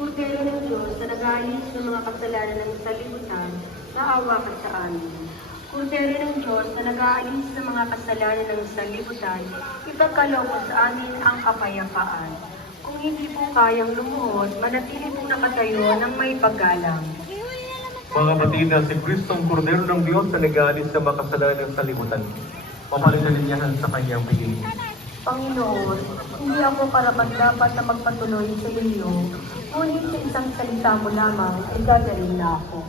Kordero ng Diyos na nag-aalis ng mga kasalanan ng salibutan, naawa ka sa amin. Kordero ng Diyos na nag-aalis ng mga kasalanan ng salibutan, ipagkaloob mo sa amin ang kapayapaan. Kung hindi po kayang lumuhod, manatili po nakatayo ng may paggalang. Mga kapatid, na si Kristong Kordero ng Diyos na nag-aalis sa mga kasalanan ng salibutan, mapaligalinyahan sa kanyang piling. Panginoon, hindi ako karapat-dapat na magpatuloy sa iyo, ngunit sa isang salita mo lamang ay gagaling na ako.